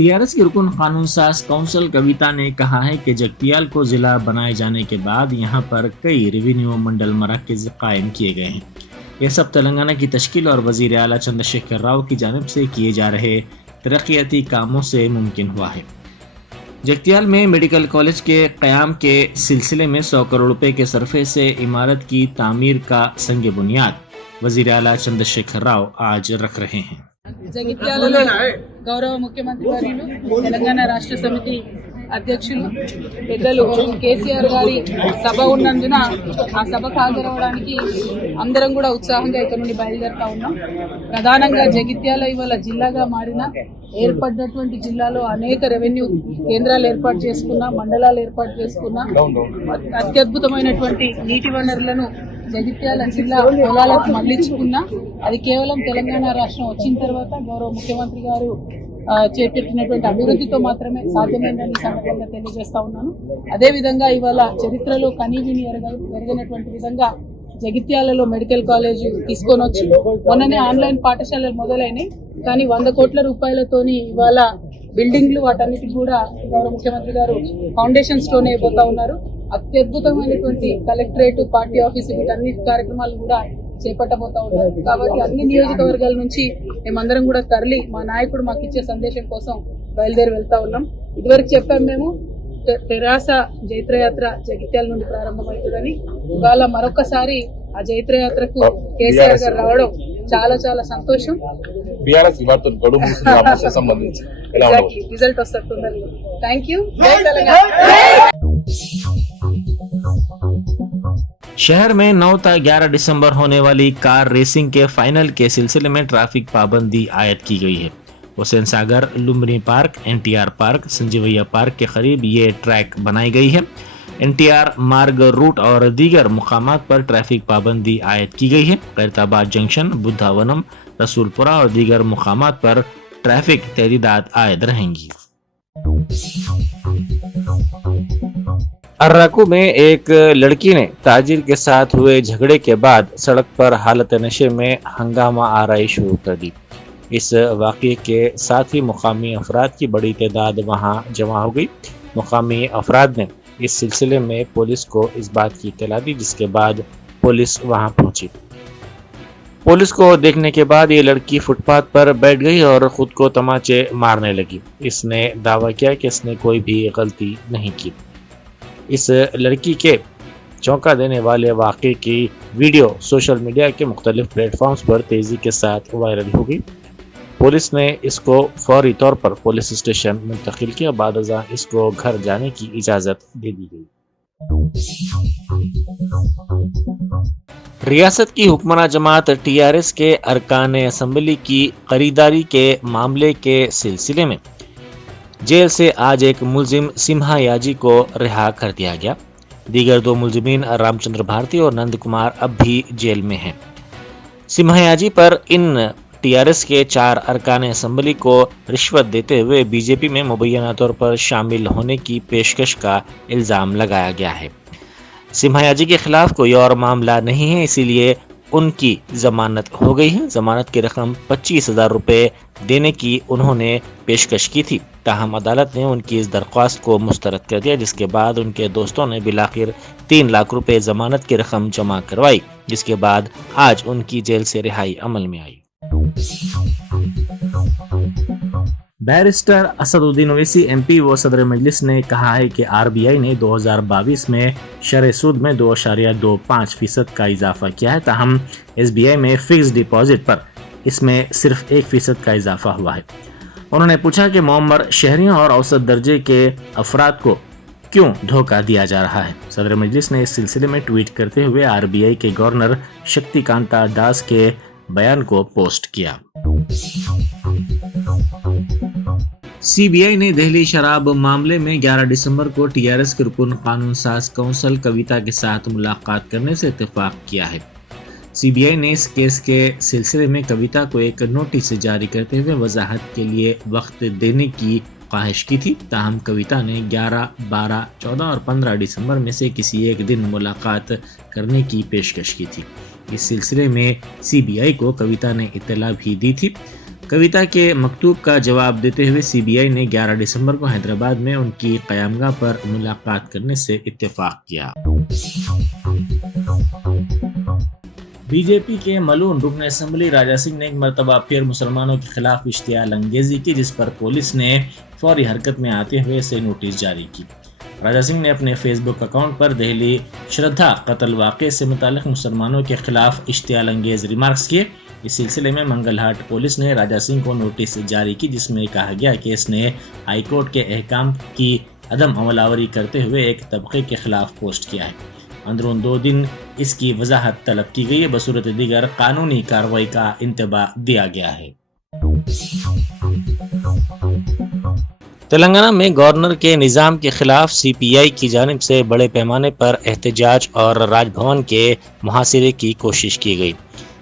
TRS की रुकन कानून साज काउंसिल कविता ने कहा है कि जगतियाल को जिला बनाए जाने के बाद यहाँ पर कई रेवेन्यू मंडल मराकज कायम किए गए हैं। ये सब तेलंगाना की तश्कील और वजीर आला चंद्रशेखर राव की जानिब से किए जा रहे तरक्याती कामों से मुमकिन हुआ है। जगतियाल में मेडिकल कॉलेज के क़याम के सिलसिले में 100 करोड़ रुपए के सरफे से इमारत की तामीर का संग बुनियाद वजीर आला चंद्रशेखर राव आज रख रहे हैं। జగిత్యాలలో గౌరవ ముఖ్యమంత్రి వర్యులు తెలంగాణ రాష్ట్ర సమితి అధ్యక్షులు పెద్దలు కేసీఆర్ గారి సభ ఉన్నందున ఆ సభకు హాజరవడానికి అందరం కూడా ఉత్సాహంగా ఇక్కడ నుండి బయలుదేరుతా ఉన్నాం. ప్రధానంగా జగిత్యాల ఇవాళ జిల్లాగా మారిన ఏర్పడినటువంటి జిల్లాలో అనేక రెవెన్యూ కేంద్రాలు ఏర్పాటు చేసుకున్న, మండలాలు ఏర్పాటు చేసుకున్న, అత్యద్భుతమైనటువంటి నీటి వనరులను జగిత్యాల జిల్లా పొలాలకు మళ్లించుకున్న, అది కేవలం తెలంగాణ రాష్ట్రం వచ్చిన తర్వాత గౌరవ ముఖ్యమంత్రి గారు చేపట్టినటువంటి అభివృద్ధితో మాత్రమే సాధ్యమైందని సందర్భంగా తెలియజేస్తా ఉన్నాను. అదేవిధంగా ఇవాళ చరిత్రలో కనీవిని ఎరగనటువంటి విధంగా జగిత్యాలలో మెడికల్ కాలేజ్ తీసుకొని వచ్చి మొన్ననే ఆన్లైన్ పాఠశాలలు మొదలైనవి. కానీ 100 కోట్ల రూపాయలతోని ఇవాళ బిల్డింగ్లు వాటన్నిటికి కూడా గౌరవ ముఖ్యమంత్రి గారు ఫౌండేషన్ స్టోన్ అయిపోతా ఉన్నారు. అత్యద్భుతమైనటువంటి కలెక్టరేట్, పార్టీ ఆఫీసు, వీటన్నిటి కార్యక్రమాలు కూడా చేపట్టబోతా ఉన్నారు. కాబట్టి అన్ని నియోజకవర్గాల నుంచి మేమందరం కూడా తరలి మా నాయకుడు మాకు ఇచ్చే సందేశం కోసం బయలుదేరి వెళ్తా ఉన్నాం. ఇదివరకు చెప్పాం మేము తెరాస జైత్రయాత్ర జగిత్యాల నుండి ప్రారంభమవుతుందని. ఇవాళ మరొకసారి ఆ జైత్రయాత్రకు కేసీఆర్ గారు రావడం చాలా చాలా సంతోషం. రిజల్ట్ వస్తుంది. Thank you. జై తెలంగాణ. शहर में 9 ta 11 दिसंबर होने वाली कार रेसिंग के फाइनल के सिलसिले में ट्रैफिक पाबंदी आयद की गई है। Hussain Sagar, Lumbini park, NTR park, Sanjeevaiah park के करीब ये ट्रैक बनाई गई है। एनटीआर मार्ग रूट और दीगर मुकामात पर ट्रैफिक पाबंदी आयद की गई है। खैरताबाद जंक्शन, बुद्धावनम, रसूलपुरा और दीगर मुकामात पर ट्रैफिक तहदीदात आयद रहेंगी। अर्राकू में एक लड़की ने ताजिर के साथ हुए झगड़े के बाद सड़क पर हालत नशे में हंगामा आराई शुरू कर दी। इस वाक़ये के साथ ही मुकामी अफराद की बड़ी तादाद वहां जमा हो गई। मुकामी अफराद ने इस सिलसिले में पुलिस को इस बात की इत्तला दी, जिसके बाद पुलिस वहां पहुंची। पुलिस को देखने के बाद ये लड़की फुटपाथ पर बैठ गई और खुद को तमाचे मारने लगी। इसने दावा किया कि इसने कोई भी गलती नहीं की। इस लड़की के चौंका देने वाले वाक़े की वीडियो सोशल मीडिया के मुख्तलिफ प्लेटफॉर्म्स पर तेज़ी के साथ वायरल हो गई। पुलिस ने इसको फौरी तौर पर पुलिस स्टेशन मुंतकिल किया। बाद अज़ां इसको घर जाने की इजाज़त दे दी गई। रियासत की हुक्मरान जमात टीआरएस के अरकान असम्बली की खरीदारी के मामले के सिलसिले में जेल से आज एक मुलजिम सिम्हा याजी को रिहा कर दिया गया। दीगर 2 मुलजिमीन रामचंद्र भारती और नंद कुमार अब भी जेल में हैं। सिम्हा याजी पर इन टीआरएस के 4 अरकान असम्बली को रिश्वत देते हुए बीजेपी में मुबैना तौर पर शामिल होने की पेशकश का इल्ज़ाम लगाया गया है। सिम्हा याजी के खिलाफ कोई और मामला नहीं है, इसीलिए उनकी जमानत हो गई है। जमानत की रकम 25,000 रुपये देने की उन्होंने पेशकश की थी। ताहम अदालत ने उनकी इस दरख्वास्त को मुस्तरद कर दिया, जिसके बाद उनके दोस्तों ने बिलाखिर 3 लाख रुपए जमानत की रकम जमा करवाई, जिसके बाद आज उनकी जेल से रिहाई अमल में आई। बैरिस्टर असदुद्दीन ओवैसी एमपी व सदर मजलिस ने कहा है कि आरबीआई ने 2022 में शरह सूद में 2.25% का इजाफा किया है। ताहम एसबीआई में फिक्स डिपॉजिट पर इसमें सिर्फ 1% का इजाफा हुआ है। उन्होंने पूछा कि मुअम्मर शहरियों और औसत दर्जे के अफराद को क्यों धोखा दिया जा रहा है। सदर मजलिस ने इस सिलसिले में ट्वीट करते हुए आरबीआई के गवर्नर शक्तिकांता दास के बयान को पोस्ट किया। सीबीआई ने दिल्ली शराब मामले में 11 दिसंबर को टीआरएस के रुकन कानून साज काउंसिल कविता के साथ मुलाकात करने से इत्तेफाक किया है। सीबीआई ने इस केस के सिलसिले में कविता को एक नोटिस जारी करते हुए वजाहत के लिए वक्त देने की ख्वाहिश की थी। ताहम कविता ने 11, 12, 14 और 15 दिसंबर में से किसी एक दिन मुलाकात करने की पेशकश की थी। इस सिलसिले में सीबीआई को कविता ने इत्तला भी दी थी। कविता के मकतूब का जवाब देते हुए सीबीआई ने 11 दिसंबर को हैदराबाद में उनकी क़यामगाह पर मुलाकात करने से इत्तेफाक किया। बीजेपी के मलून रुकन असम्बली राजा सिंह ने एक मरतबा फिर मुसलमानों के खिलाफ इश्तियाल अंगेजी की, जिस पर पुलिस ने फौरी हरकत में आते हुए इसे नोटिस जारी की। राजा सिंह ने अपने फेसबुक अकाउंट पर दिल्ली श्रद्धा कत्ल वाक़े से मुतालिक मुसलमानों के खिलाफ इश्तियाल अंगेज रिमार्क्स किए। इस सिलसिले में मंगलहाट पुलिस ने राजा सिंह को नोटिस जारी की, जिसमें कहा गया कि इसने हाईकोर्ट के अहकाम की अदम अमलावरी करते हुए एक तबके के खिलाफ पोस्ट किया है। अंदरून 2 दिन इसकी वजाहत तलब की गई है। बसूरत दीगर कानूनी कार्रवाई का इंतबाह दिया गया है। तेलंगाना में गवर्नर के निज़ाम के खिलाफ सीपीआई की जानिब से बड़े पैमाने पर एहतजाज और राजभवन के मुहासिरे की कोशिश की गई।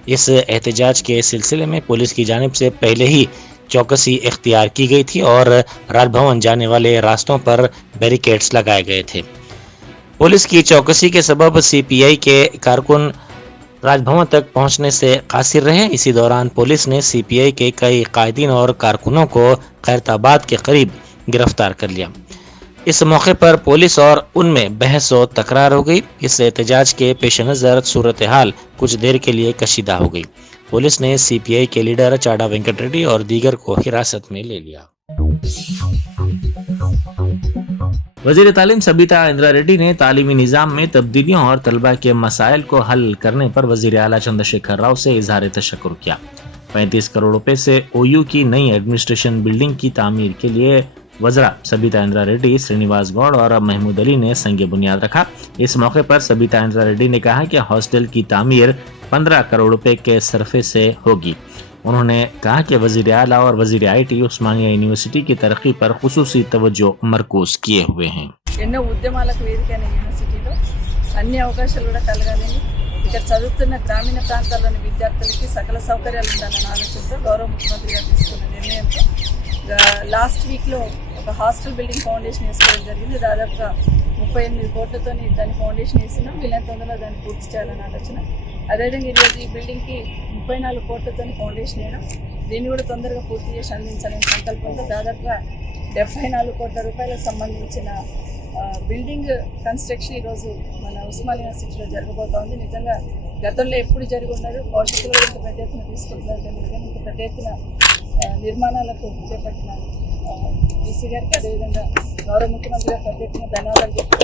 इस एहतजाज के सिलसिले में पुलिस की जानिब से पहले ही चौकसी इख्तियार की गई थी और राजभवन जाने वाले रास्तों पर बैरिकेड्स लगाए गए थे। पुलिस की चौकसी के सबब सीपीआई के कारकुन राजभवन तक पहुंचने से कासिर रहे। इसी दौरान पुलिस ने सीपीआई के कई कायदीन और कारकुनों को खैरताबाद के करीब गिरफ्तार कर लिया। इस मौके पर पुलिस और उनमें बहस और तकरार हो गई। इस एहतजाज के पेश नज़र सूरत हाल कुछ देर के लिए कशीदा हो गई। पुलिस ने सीपीआई के लीडर चाडा वेंकट रेड्डी और दीगर को हिरासत में ले लिया। वज़ीर तालीम सबिता इंदिरा रेड्डी ने तालीमी निज़ाम में तब्दीलियों और तलबा के मसाइल को हल करने पर वज़ीर आला चंद्रशेखर राव से इजहार तशक्कुर किया। 35 करोड़ रुपए से ओयू की नई एडमिनिस्ट्रेशन बिल्डिंग की तामीर के लिए वज़रा सबिता इंदिरा रेड्डी, श्रीनिवास गौड़ और महमूद अली ने संग बुनियाद रखा। इस मौके पर सबिता इंदिरा रेड्डी ने कहा कि हॉस्टल की तामीर 15 करोड़ रुपए के सरफे से होगी। उन्होंने कहा कि वज़ीर आला और वज़ीर IT उस्मानिया यूनिवर्सिटी की तरक्की पर खुसूसी तवज्जो मरकूज किए हुए हैं। ఎన్నో ఉద్యమాలకు వేదికైన యూనివర్సిటీలో అన్ని అవకాశాలు కూడా కలగాలని, ఇక్కడ చదువుతున్న గ్రామీణ ప్రాంతాల్లోని విద్యార్థులకి సకల సౌకర్యాలు ఉండాలన్న ఆలోచనతో గౌరవ ముఖ్యమంత్రి గారు తీసుకున్న నిర్ణయంతో లాస్ట్ వీక్లో ఒక హాస్టల్ బిల్డింగ్ ఫౌండేషన్ వేసుకోవడం జరిగింది. దాదాపుగా 38 కోట్లతో దాని ఫౌండేషన్ వేసినాం. వీళ్ళని తొందరగా దాన్ని పూర్తి చేయాలన్న ఆలోచన. అదేవిధంగా ఈరోజు ఈ బిల్డింగ్కి 34 కోట్లతో ఫౌండేషన్ వేయడం, దీన్ని కూడా తొందరగా పూర్తి చేసి అందించాలనే సంకల్పంతో దాదాపుగా 74 కోట్ల రూపాయలకు సంబంధించిన బిల్డింగ్ కన్స్ట్రక్షన్ ఈరోజు మన ఉస్మానియా యూనివర్సిటీలో జరగబోతా ఉంది. నిజంగా గతంలో ఎప్పుడు జరిగి ఉన్నారు, భవిష్యత్తులో కూడా ఇంత పెద్ద ఎత్తున తీసుకుంటున్నారు తెలియదు, కానీ ఇంత పెద్ద ఎత్తున నిర్మాణాలకు చేపట్టిన ఈసీ గారికి, అదేవిధంగా గౌరవ ముఖ్యమంత్రి గారు పెద్ద ఎత్తున ధన్యవాదాలు చెప్తూ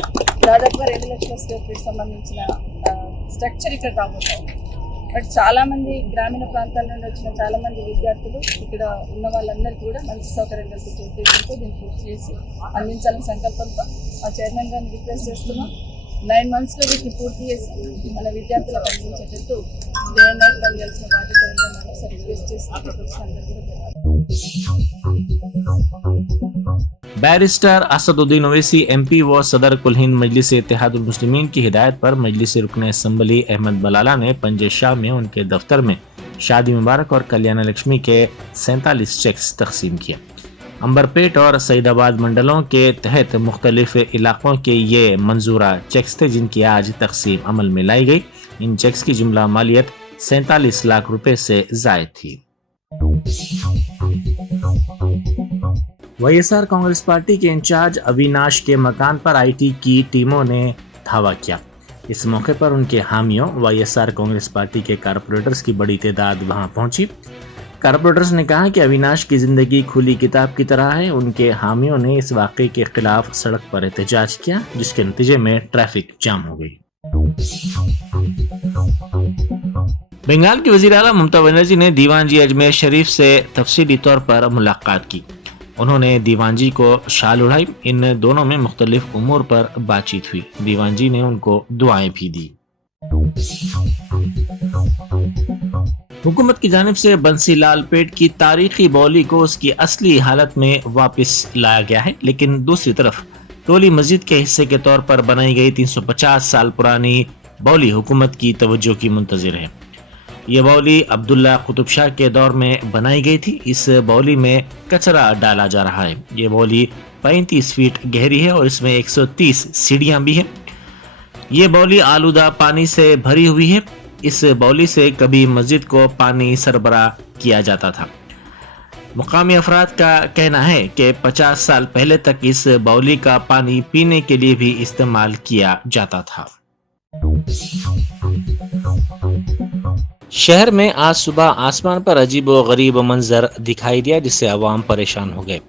దాదాపుగా 2 లక్షల స్క్వేర్ ఫీట్ సంబంధించిన స్ట్రక్చర్ ఇక్కడ రాబోతుంది. బట్ చాలామంది గ్రామీణ ప్రాంతాల నుండి వచ్చిన చాలామంది విద్యార్థులు ఇక్కడ ఉన్న వాళ్ళందరికీ కూడా మంచి సౌకర్యం కల్పించే ఉద్దేశంతో దీన్ని పూర్తి చేసి అందించాలని సంకల్పంతో ఆ చైర్మన్ గారిని రిక్వెస్ట్ చేస్తున్నాం. 9 monthsలో వీటిని పూర్తి చేసి మన విద్యార్థులకు అందించేటట్టు డే అండ్ నైట్ పనిచేయాల్సిన బాధ్యత ఉందని ఒకసారి రిక్వెస్ట్ చేసి అందరికీ కూడా बैरिस्टर असदुद्दीन ओवैसी MP व सदर कुल हिंद मजलिस इत्तेहादुल मुस्लिमीन की हिदायत पर मजलिस रुकन असम्बली अहमद बलाला ने पंजे शाह में उनके दफ्तर में शादी मुबारक और कल्याण लक्ष्मी के 47 चेक्स तकसीम किए। अंबरपेट और सईदाबाद मंडलों के तहत मुख्तलिफ इलाकों के ये मंजूरा चेक्स थे, जिनकी आज तकसीम अमल में लाई गई। इन चेक्स की जुमला मालियत 47 लाख रुपए से जायद थी। वाईएसआर कांग्रेस पार्टी के इंचार्ज अविनाश के मकान पर IT की टीमों ने धावा किया। इस मौके पर उनके हामियों वाईएसआर कांग्रेस पार्टी के कारपोरेटर्स की बड़ी तादाद वहां पहुंची। कारपोरेटर्स ने कहा कि अविनाश की जिंदगी खुली किताब की तरह है। उनके हामियों ने इस वाक़े के खिलाफ सड़क पर एहतजाज किया, जिसके नतीजे में ट्रैफिक जाम हो गई। बंगाल की वज़ीर आला ममता बनर्जी ने दीवान जी अजमेर शरीफ से तफसीली तौर पर मुलाकात की। उन्होंने दीवान जी को शाल उड़ाई। इन दोनों में मुख्तलिफ उमूर पर बातचीत हुई। दीवान जी ने उनको दुआएं भी दी। हुकूमत की जानिब से बंसी लाल पेट की तारीखी बौली को उसकी असली हालत में वापस लाया गया है, लेकिन दूसरी तरफ टोली मस्जिद के हिस्से के तौर पर बनाई गई 350 साल पुरानी बौली हुकूमत की तवज्जो की मुंतजिर है। ये बौली अब्दुल्ला कुतुब शाह के दौर में बनाई गई थी। इस बौली में कचरा डाला जा रहा है। ये बौली 35 फीट गहरी है और इसमें 130 सीढ़ियां भी हैं। ये बौली आलूदा पानी से भरी हुई है। इस बौली से कभी मस्जिद को पानी सरबराह किया जाता था। मुकामी अफराद का कहना है कि 50 साल पहले तक इस बाउली का पानी पीने के लिए भी इस्तेमाल किया जाता था। शहर में आज सुबह आसमान पर अजीब व गरीब मंजर दिखाई दिया, जिससे अवाम परेशान हो गए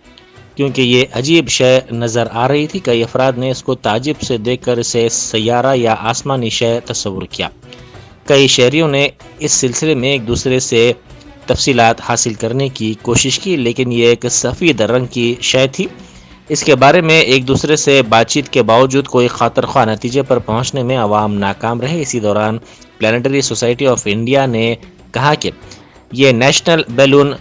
क्योंकि ये अजीब शय नज़र आ रही थी। कई अफराद ने इसको ताज्जुब से देखकर इसे सैयारा या आसमानी शय तस्वुर किया। कई शहरियों ने इस सिलसिले में एक दूसरे से तफसीलात हासिल करने की कोशिश की, लेकिन ये एक सफ़ेद रंग की शय थी। इसके बारे में एक दूसरे से बातचीत के बावजूद कोई खातिर ख्वाह नतीजे पर पहुंचने में अवाम नाकाम रहे। इसी दौरान प्लानिटरी सोसाइटी ऑफ इंडिया ने कहा कि ये नेशनल बैलून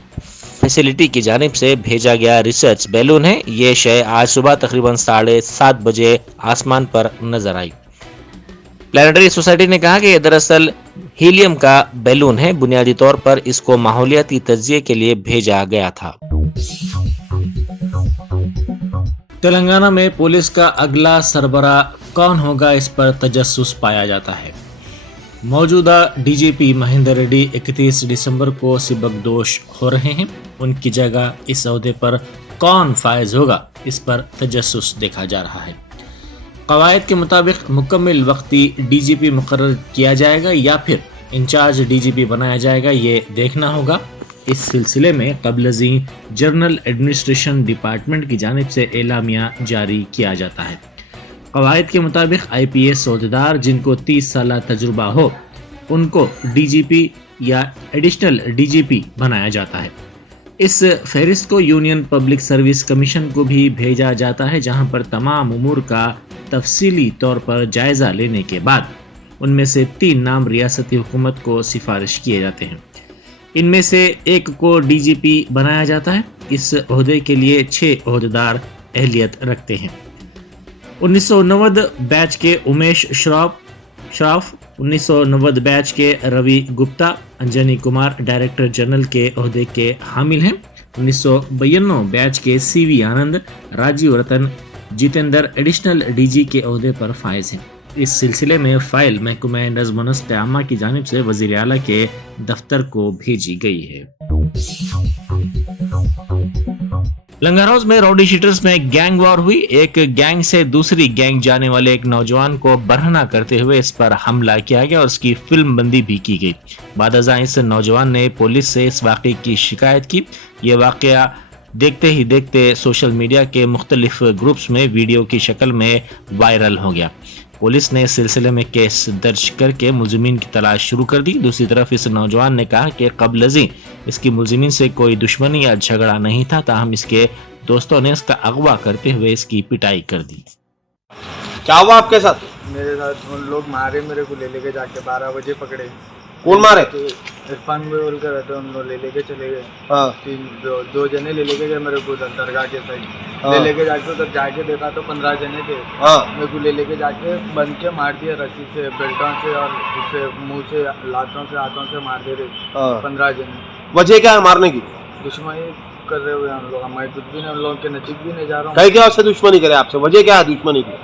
फैसिलिटी की जानिब से भेजा गया रिसर्च बैलून है। ये शय आज सुबह तकरीबन 7:30 बजे आसमान पर नजर आई। प्लानिटरी सोसाइटी ने कहा कि यह दरअसल हीलियम का बैलून है। बुनियादी तौर पर इसको माहौलियाती तज्जिये के लिए भेजा गया था। तेलंगाना में पुलिस का अगला सरबरा कौन होगा, इस पर तजस्सुस पाया जाता है। मौजूदा डीजीपी महेंदर रेड्डी 31 दिसंबर को सबकदोश हो रहे हैं। उनकी जगह इस ओहदे पर कौन फायज होगा, इस पर तजस्सुस देखा जा रहा है। कवायद के मुताबिक मुकम्मल वक्ती डीजीपी मुकर्रर किया जाएगा या फिर इंचार्ज डीजीपी बनाया जाएगा, ये देखना होगा। इस सिलसिले में क़ब्ल-अज़ीं जनरल एडमिनिस्ट्रेशन डिपार्टमेंट की जानिब से एलामिया जारी किया जाता है। कवायद के मुताबिक IPS ओहदेदार जिनको 30 साल तजुर्बा हो, उनको डीजीपी या एडिशनल डीजीपी बनाया जाता है। इस फहरिस्त को यूनियन पब्लिक सर्विस कमीशन को भी भेजा जाता है, जहां पर तमाम उमूर का तफसीली तौर पर जायज़ा लेने के बाद उनमें से 3 नाम रियासती हुकूमत को सिफारिश किए जाते हैं। इनमें से एक को डीजीपी बनाया जाता है। इस ओहदे के लिए 6 ओहदेदार अहलियत रखते हैं। 1990 बैच के उमेश श्राफ, 1990 बैच के रवि गुप्ता, अंजनी कुमार डायरेक्टर जनरल के ओहदे के हामिल हैं। 1992 बैच के CV आनंद, राजीव रतन, जितेंद्र एडिशनल DG के ओहदे पर फायज हैं। इस सिलसिले में फाइल महकमा नज़्म व नस्क़ आमा की जानिब से वज़ीर आला के दफ्तर को भेजी गई है। लंगरहौज में राउडी शीटर्स में गैंग वॉर हुई। एक गैंग से दूसरी गैंग जाने वाले एक नौजवान को बरहना करते हुए इस पर हमला किया गया और उसकी फिल्म बंदी भी की गई। बादअज़ां इस नौजवान ने पुलिस से इस वाक़े की शिकायत की। ये वाक़या देखते ही देखते सोशल मीडिया के मुख्तलिफ ग्रुप्स में वीडियो की शक्ल में वायरल हो गया। पुलिस ने इस सिलसिले में केस दर्ज करके मुलजिमीन की तलाश शुरू कर दी। दूसरी तरफ इस नौजवान ने कहा कि क़ब्ल-अज़ीं इसकी मुलजिमीन से कोई दुश्मनी या झगड़ा नहीं था, ताहम इसके दोस्तों ने इसका अगवा करते हुए इसकी पिटाई कर दी। क्या हुआ आपके साथ? मेरे साथ उन लोग मारे, मेरे को ले लेके जाके 12 बजे पकड़े। कौन मारे? इरफान भाई बोल कर रहते, उन लोग ले लेके चले गए। हाँ। 2 जने ले लेके गए मेरे को दरगाह के साइड। ले लेके जाके उधर जाके देखा तो 15 जने थे। हाँ। मेरे को ले लेके जाके बंद के मार दिया रस्सी से, बेल्टों से और उससे मुंह से, लातों से, हाथों से मार दे रहे 15 जने। वजह क्या है मारने की? दुश्मनी कर रहे हुए हम लोग, मैं कुछ भी नहीं, उन लोगों के नजीक भी नहीं जा रहा हूँ। कहीं क्या उससे दुश्मनी करे आपसे? वजह क्या है दुश्मनी की?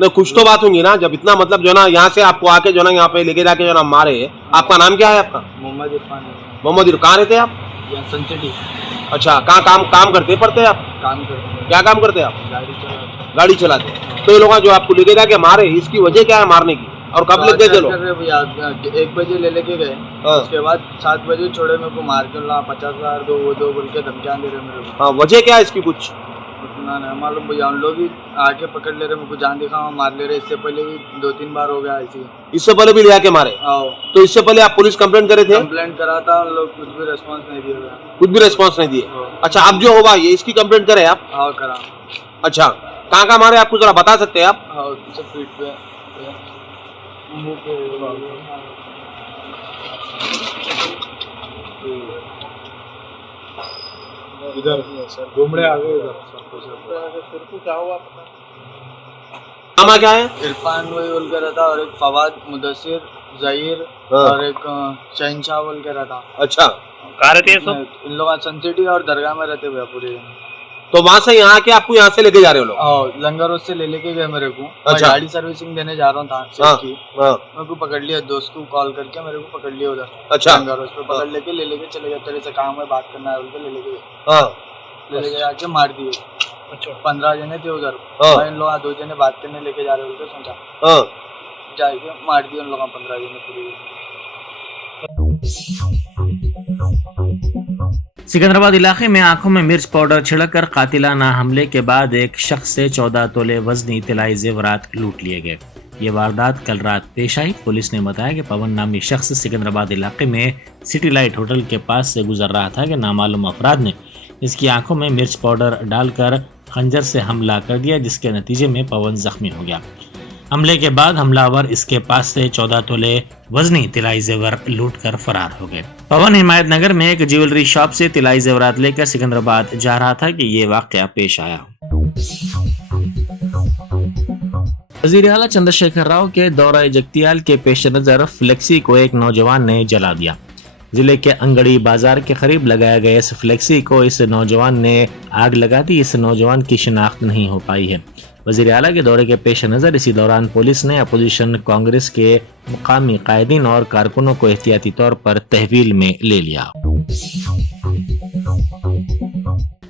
नहीं, कुछ तो बात होंगी ना। जब इतना मतलब जो ना यहाँ से आपको आके जो ना यहाँ पे लेके जाके जो ना मारे। आपका नाम क्या है आपका? मोहम्मद इरफान। मोहम्मद इरफान। कहाँ रहते हैं आप? यहाँ संचटी। अच्छा, कहाँ काम करते पड़ते हैं आप? काम करते। क्या काम करते हैं आप? गाड़ी चलाते। तो ये लोग जो आपको लेके जाके मारे, इसकी वजह क्या है मारने की? और कब लेके गए लोग? 1 बजे ले लेके गए। उसके बाद 7 बजे छोड़े, मेरे को मार के 50,000 दो बोल के धमकियां दे रहे मेरे को। हाँ, वजह क्या है इसकी? कुछ उतना नहीं मालूम भैया। उन लोग भी आके पकड़ ले रहे, मेरे को जान दिखा मार ले रहे। इससे पहले भी 2-3 बार हो गया ऐसे। इससे पहले भी ले आके मारे? तो इससे पहले आप पुलिस कंप्लेंट करे थे? कंप्लेंट करा था, उन लोग कुछ भी रेस्पॉन्स नहीं दिया। कुछ भी रेस्पॉन्स नहीं दिए? अच्छा, अब जो होगा ये इसकी कंप्लेंट करे आप? हाँ, करा। अच्छा, कहाँ मारे आपको जरा बता सकते हैं आप? हाँ, सब पीठ पे, मुंह पे। इधर घूमने आ गए इधर। सर को क्या हुआ पता? नाम क्या है? इरफान वही बोल के रहता, और एक फवाद, मुदस्सिर, जहीर और एक शहनशाह बोल के रहता। अच्छा, कहाँ रहते हैं सब? इन लोग सनसिटी और दरगाह में रहते हुए पूरे। तो वहां से यहाँ के आपको यहाँ से लेके जा रहे हो लोग? लंगर रोड से लेके गए मेरे को। अच्छा। गाड़ी सर्विसिंग देने जा रहा था हाँ, की हाँ, मेरे को पकड़ लिया, दोस्त को कॉल करके मेरे को पकड़ लिया उधर। अच्छा। लंगर रोड पे पकड़ लेके ले लेके चले गए, तेरे से काम है बात करना है बोल के ले लेके गए। हाँ, ले लेके जाके मार दिए। अच्छा। 15 जने थे उधर। हाँ। इन लोग 2 जने बात करने लेके जा रहे बोल के सोचा, हाँ, जाके मार दिए उन लोगों 15 जने पूरे। सिकंदराबाद इलाके में आंखों में मिर्च पाउडर छिड़ककर कातिलाना हमले के बाद एक शख्स से 14 तोले वजनी तिलाई जेवरात लूट लिए गए। ये वारदात कल रात पेश आई। पुलिस ने बताया कि पवन नामी शख्स सिकंदराबाद इलाके में सिटी लाइट होटल के पास से गुजर रहा था कि नामालूम अफराद ने इसकी आंखों में मिर्च पाउडर डालकर खंजर से हमला कर दिया, जिसके नतीजे में पवन जख्मी हो गया। हमले के बाद हमलावर इसके पास से 14 तोले वजनी तिलाई जेवर लूट कर फरार हो गए। पवन हिमायत नगर में एक ज्वेलरी शॉप से तिलाई जेवरात लेकर सिकंदराबाद जा रहा था कि ये वाकया पेश आया। वजीर आला चंद्रशेखर राव के दौरा जगतियाल के पेश नजर फ्लेक्सी को एक नौजवान ने जला दिया। जिले के अंगड़ी बाजार के करीब लगाया गया इस फ्लेक्सी को इस नौजवान ने आग लगा दी। इस नौजवान की शिनाख्त नहीं हो पाई है। वजीर आला के दौरे के पेश नज़र इसी दौरान पुलिस ने अपोजिशन कांग्रेस के मुकामी कायदीन और कारकुनों को एहतियाती तौर पर तहवील में ले लिया।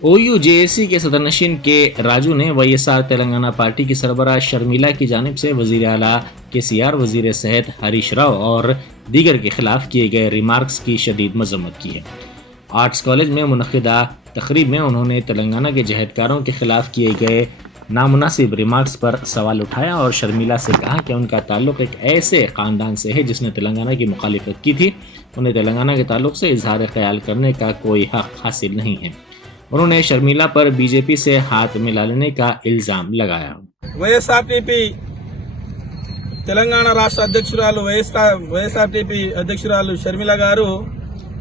OUJAC के सदरनशीन के राजू ने YSR तेलंगाना पार्टी की सरबराह शर्मिला की जानिब से वजीर आला KCR, वजीर सेहत हरीश राव और दीगर के खिलाफ किए गए रिमार्क्स की शदीद मजम्मत की है। आर्ट्स कॉलेज में मुनक़िदा तकरीब में उन्होंने तेलंगाना के जहदकारों के खिलाफ किए गए नामुनासिब रिमार्क्स पर सवाल उठाया और शर्मिला से कहा कि उनका ताल्लुक एक ऐसे ख़ानदान से है जिसने तेलंगाना की मुखालिफत की थी। उन्हें तेलंगाना के ताल्लुक से इजहार ख्याल करने का कोई हक हासिल नहीं है। उन्होंने शर्मिला पर बीजेपी से हाथ मिला लेने का इल्जाम लगाया। వైఎస్ఆర్టీపీ తెలంగాణ రాష్ట్ర అధ్యక్షురాలు వైఎస్ఆర్టీపీ అధ్యక్షురాలు షర్మిల గారు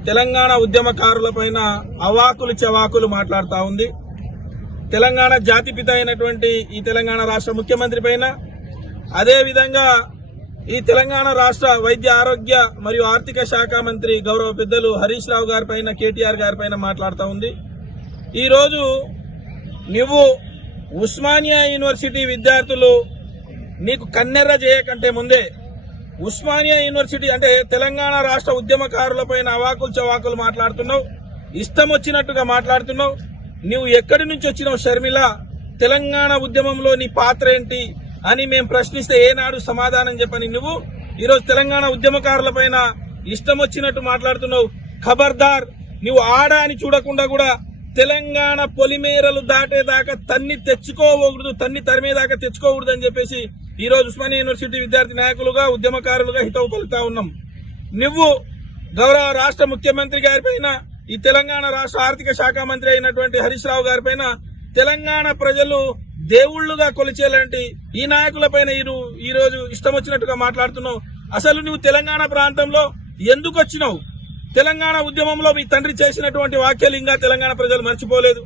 తెలంగాణ ఉద్యమకారులపైన అవాకులు చవాకులు మాట్లాడుతూ ఉంది. తెలంగాణ జాతిపిత అయినటువంటి ఈ తెలంగాణ రాష్ట్ర ముఖ్యమంత్రి పైన, అదేవిధంగా ఈ తెలంగాణ రాష్ట్ర వైద్య ఆరోగ్య మరియు ఆర్థిక శాఖ మంత్రి గౌరవ పెద్దలు హరీష్ రావు గారి పైన, కేటీఆర్ గారి పైన మాట్లాడుతూ ఉంది. ఈరోజు నువ్వు ఉస్మానియా యూనివర్సిటీ విద్యార్థులు నీకు కన్నెర్ర చేయకంటే ముందే ఉస్మానియా యూనివర్సిటీ అంటే తెలంగాణ రాష్ట్ర ఉద్యమకారులపైన అవాకులు చవాకులు మాట్లాడుతున్నావు, ఇష్టం వచ్చినట్టుగా మాట్లాడుతున్నావు. నువ్వు ఎక్కడి నుంచి వచ్చినావు షర్మిల? తెలంగాణ ఉద్యమంలో నీ పాత్ర ఏంటి అని మేము ప్రశ్నిస్తే ఏనాడు సమాధానం చెప్పని నువ్వు ఈరోజు తెలంగాణ ఉద్యమకారులపైన ఇష్టం వచ్చినట్టు మాట్లాడుతున్నావు. ఖబర్దార్, నువ్వు ఆడ అని చూడకుండా కూడా తెలంగాణ పొలిమేరలు దాటేదాకా తన్ని తెచ్చుకోకూడదు, తన్ని తరిమేదాకా తెచ్చుకోకూడదు అని చెప్పేసి ఈ రోజు ఉస్మానియా యూనివర్సిటీ విద్యార్థి నాయకులుగా, ఉద్యమకారులుగా హితవు పలుకుతా ఉన్నాం. నువ్వు గౌరవ రాష్ట్ర ముఖ్యమంత్రి గారి పైన, ఈ తెలంగాణ రాష్ట్ర ఆర్థిక శాఖ మంత్రి అయినటువంటి హరీష్ రావు గారి పైన తెలంగాణ ప్రజలు దేవుళ్లుగా కొలిచేలాంటి ఈ నాయకులపైన ఈ రోజు ఇష్టం వచ్చినట్టుగా మాట్లాడుతున్నావు. అసలు నువ్వు తెలంగాణ ప్రాంతంలో ఎందుకు వచ్చినావు? తెలంగాణ ఉద్యమంలో మీ తండ్రి చేసినటువంటి వ్యాఖ్యలు ఇంకా తెలంగాణ ప్రజలు మర్చిపోలేదు.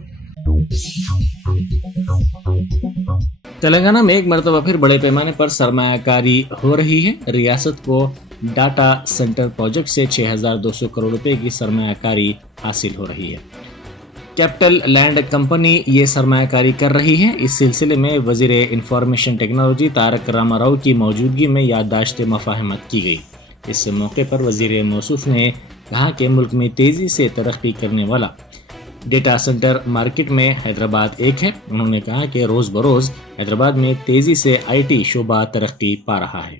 तेलंगाना में एक मरतबा फिर बड़े पैमाने पर सरमायाकारी हो रही है। रियासत को डाटा सेंटर प्रोजेक्ट से 6,200 करोड़ रुपए की सरमायाकारी हासिल हो रही है। कैपिटल लैंड कंपनी ये सरमायाकारी कर रही है। इस सिलसिले में वजीर इंफॉर्मेशन टेक्नोलॉजी तारक रामाराव की मौजूदगी में याददाश्त मफाहमत की गई। इस मौके पर वजीर मौसूफ ने कहा कि मुल्क में तेज़ी से तरक्की करने वाला डेटा सेंटर मार्केट में हैदराबाद एक है। उन्होंने कहा कि रोज़ बरोज़ हैदराबाद में तेज़ी से IT शोबा तरक्की पा रहा है।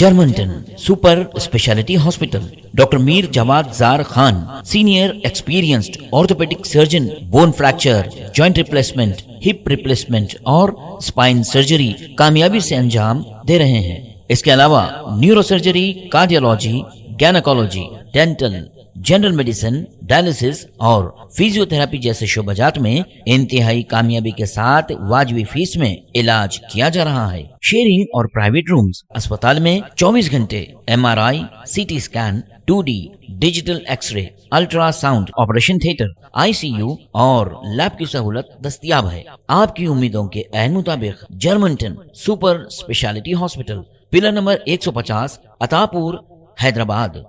Germanton super speciality hospital, doctor Mir Jawad Jar Khan, senior experienced orthopaedic surgeon, bone fracture, joint replacement, hip replacement और स्पाइन सर्जरी कामयाबी से अंजाम दे रहे हैं। इसके अलावा neuro surgery, cardiology, gynaecology, dental, general medicine, dialysis और फिजियोथेरेपी जैसे शोबाजात में इंतहाई कामयाबी के साथ वाजबी फीस में इलाज किया जा रहा है। शेयरिंग और प्राइवेट रूम्स, अस्पताल में 24 घंटे MRI, CT scan, 2D digital X-ray, ultrasound, operation theatre, ICU और लैब की सहूलत दस्तयाब है। आपकी उम्मीदों के ऐन मुताबिक Germanton super speciality hospital, pillar number 150, Attapur, Hyderabad.